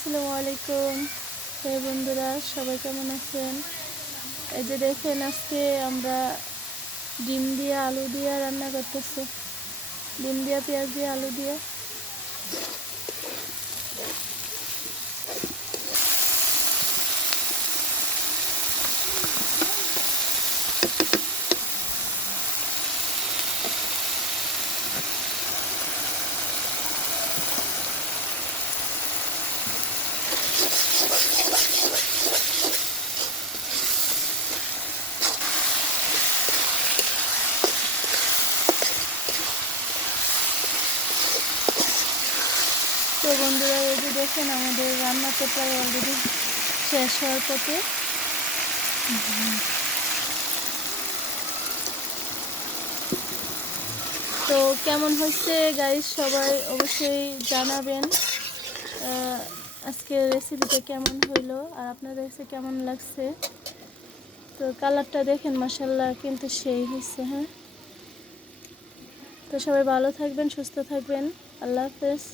আসসালামু আলাইকুম। হে বন্ধুরা, সবাই কেমন আছেন? এই যে দেখেন, আজকে আমরা ডিম দিয়ে আলু দিয়ে রান্না করতেছি। ডিম দিয়ে পেঁয়াজ দিয়ে আলু দিয়ে। তো বন্ধুরা, এই যে দেখেন, আমাদের রান্না তো প্রায় অলরেডি শেষ হওয়ার পথে। তো কেমন হয়েছে গাইস, সবাই অবশ্যই জানাবেন আজকের রেসিপিটা কেমন হইলো আর আপনাদের কাছে কেমন লাগছে। তো কালারটা দেখেন, মাশাআল্লাহ কিন্তু সেই হয়েছে। হ্যাঁ, তো সবাই ভালো থাকবেন, সুস্থ থাকবেন। আল্লাহ হাফেজ।